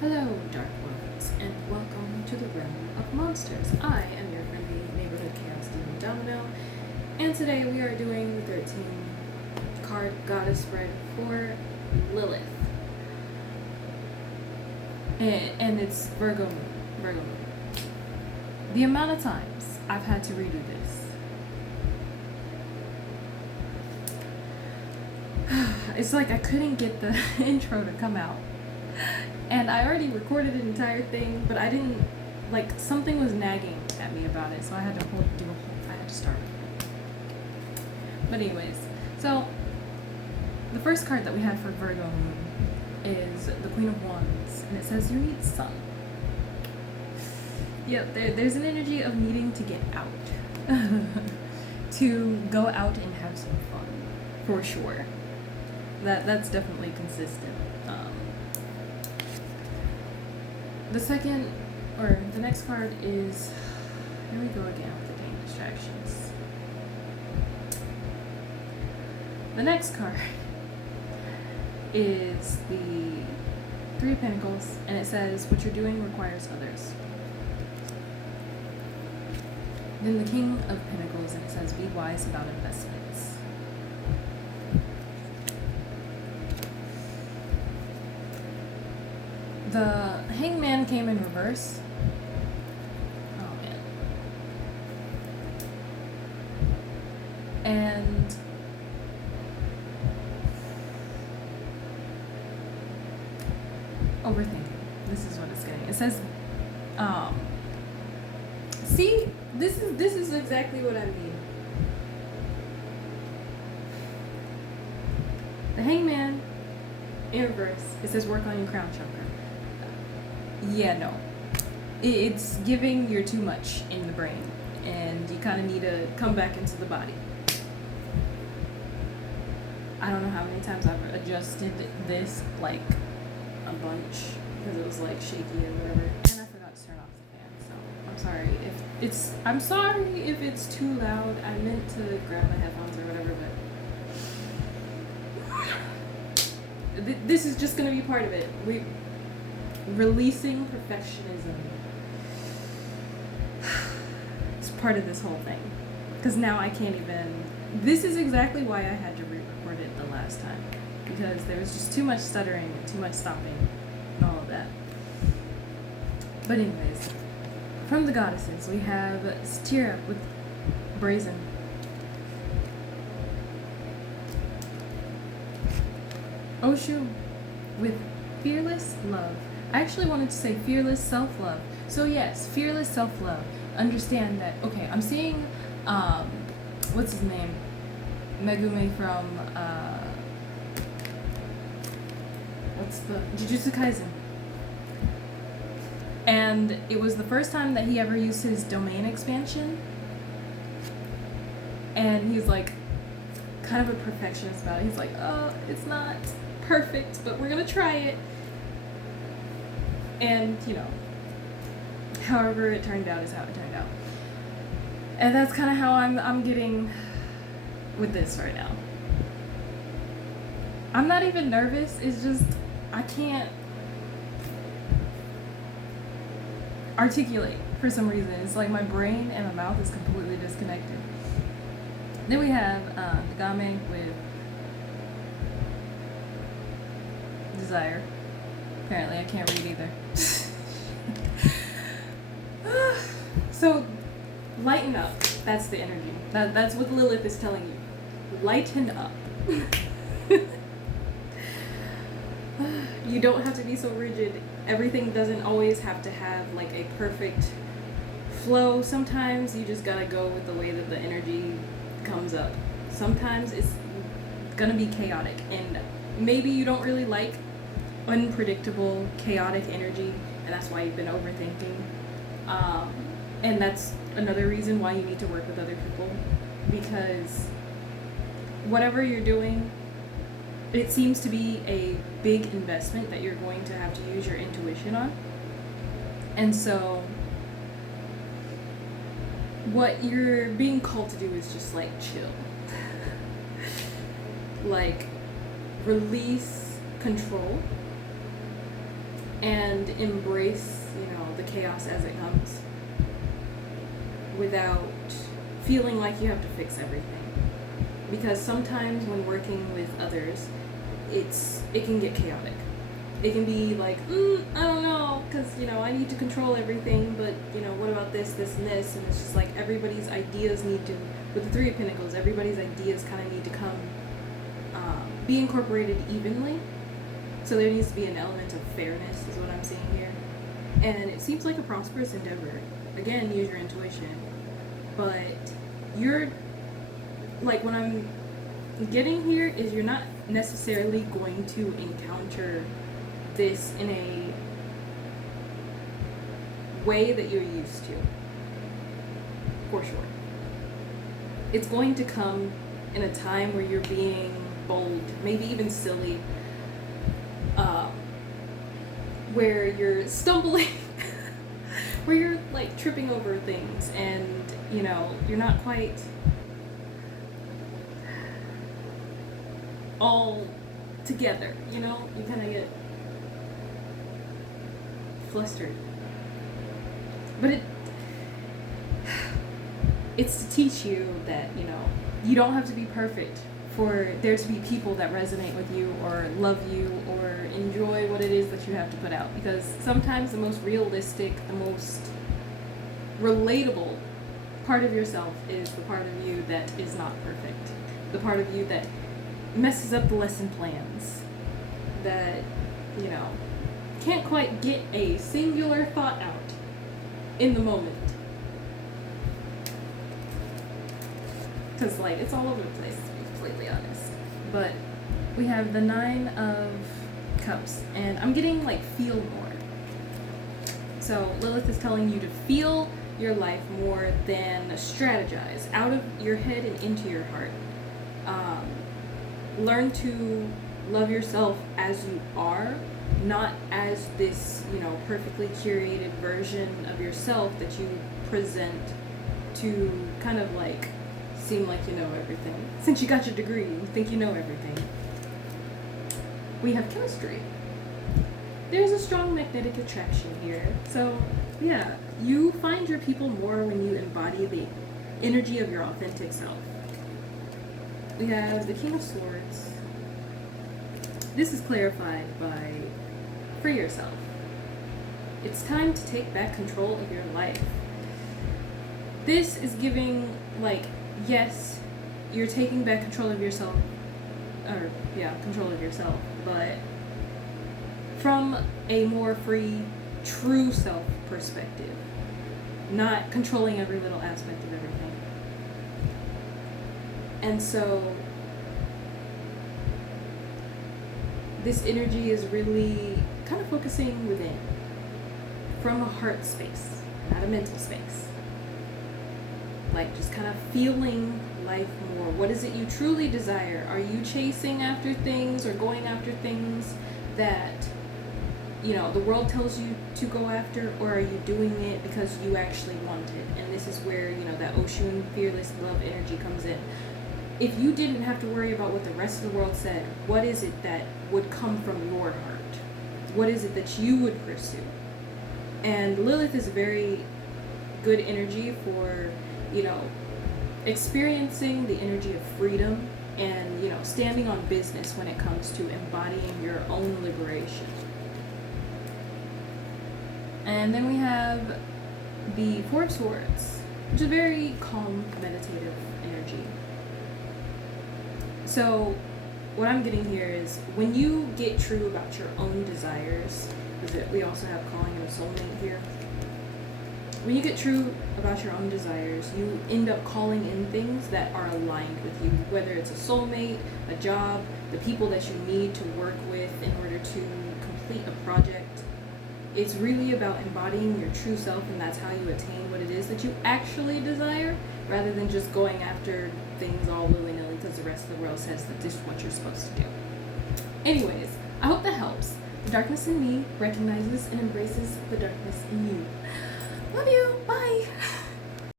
Hello, Dark Ones, and welcome to the realm of monsters. I am your friendly neighborhood chaos demon Domino, and today we are doing the 13 card goddess spread for Lilith. And it's Virgo moon. Virgo moon. The amount of times I've had to redo this. It's like I couldn't get the intro to come out. And I already recorded an entire thing, but I didn't, something was nagging at me about it, so I had to I had to start it. But anyways, so the first card that we had for Virgo moon is the Queen of Wands, and it says you need sun. Yep, there's an energy of needing to get out. To go out and have some fun, for sure. That's definitely consistent. The next card is, here we go again with the dang distractions. The next card is the Three of Pentacles, and it says, what you're doing requires others. Then the King of Pentacles, and it says, be wise about investments. The Hangman came in reverse. Oh man. And overthinking. This is what it's getting. It says, see, this is exactly what I mean. The Hangman in reverse. It says work on your crown chakra. Yeah, no. It's giving you're too much in the brain, and you kind of need to come back into the body. I don't know how many times I've adjusted this, like, a bunch, because it was, like, shaky and whatever, and I forgot to turn off the fan, so I'm sorry if it's too loud. I meant to grab my headphones or whatever, but this is just going to be part of it. Releasing perfectionism is part of this whole thing, because now I can't even. This is exactly why I had to re-record it the last time, because there was just too much stuttering and too much stopping and all of that. But anyways, from the goddesses we have Styria with Brazen, Oshu with Fearless Love. I actually wanted to say fearless self-love. So yes, fearless self-love. Understand that, okay, I'm seeing, what's his name? Megumi from, what's the, Jujutsu Kaisen. And it was the first time that he ever used his domain expansion. And he's like, kind of a perfectionist about it. He's like, oh, it's not perfect, but we're gonna try it. And, however it turned out is how it turned out. And that's kind of how I'm getting with this right now. I'm not even nervous. It's just, I can't articulate for some reason. It's like my brain and my mouth is completely disconnected. Then we have Dagame with Desire. Apparently I can't read either. So, lighten up. That's the energy. That's what Lilith is telling you. Lighten up. You don't have to be so rigid. Everything doesn't always have to have like a perfect flow. Sometimes you just gotta go with the way that the energy comes up. Sometimes it's gonna be chaotic, and maybe you don't really like unpredictable, chaotic energy, and that's why you've been overthinking. And that's another reason why you need to work with other people, because whatever you're doing, it seems to be a big investment that you're going to have to use your intuition on. And so what you're being called to do is just like chill. Like release control and embrace, the chaos as it comes without feeling like you have to fix everything. Because sometimes when working with others, it can get chaotic. It can be like, I don't know, because, I need to control everything, but, what about this, and this? And it's just like everybody's ideas need to, with the Three of Pentacles, everybody's ideas kind of need to come, be incorporated evenly. So there needs to be an element of fairness, is what I'm seeing here. And it seems like a prosperous endeavor. Again, use your intuition. But you're, like, what I'm getting here is you're not necessarily going to encounter this in a way that you're used to, for sure. It's going to come in a time where you're being bold, maybe even silly, where you're stumbling, where you're like tripping over things, and you're not quite all together, you kind of get flustered. But it's to teach you that, you don't have to be perfect for there to be people that resonate with you or love you or enjoy what it is that you have to put out. Because sometimes the most realistic, the most relatable part of yourself is the part of you that is not perfect. The part of you that messes up the lesson plans. That, can't quite get a singular thought out in the moment. Because, it's all over the place, to be completely honest. But we have the Nine of Cups, and I'm getting, feel more. So Lilith is telling you to feel your life more than strategize, out of your head and into your heart. Learn to love yourself as you are, not as this, perfectly curated version of yourself that you present to kind of seem like you know everything. Since you got your degree, you think you know everything. We have chemistry. There's a strong magnetic attraction here. So, yeah, you find your people more when you embody the energy of your authentic self. We have the King of Swords. This is clarified by free yourself. It's time to take back control of your life. This is giving, yes, you're taking back control of yourself, but from a more free, true self perspective, not controlling every little aspect of everything. And so this energy is really kind of focusing within, from a heart space, not a mental space. Just kind of feeling life more. What is it you truly desire? Are you chasing after things or going after things that, the world tells you to go after, or are you doing it because you actually want it? And this is where, that ocean fearless love energy comes in. If you didn't have to worry about what the rest of the world said, what is it that would come from your heart? What is it that you would pursue? And Lilith is a very good energy for, experiencing the energy of freedom and, standing on business when it comes to embodying your own liberation. And then we have the Four of Swords, which is a very calm, meditative energy. So what I'm getting here is when you get true about your own desires, because we also have calling and a soulmate here. When you get true about your own desires, you end up calling in things that are aligned with you, whether it's a soulmate, a job, the people that you need to work with in order to complete a project. It's really about embodying your true self, and that's how you attain what it is that you actually desire, rather than just going after things all willy-nilly because the rest of the world says that this is what you're supposed to do. Anyways, I hope that helps. The darkness in me recognizes and embraces the darkness in you. Love you. Bye.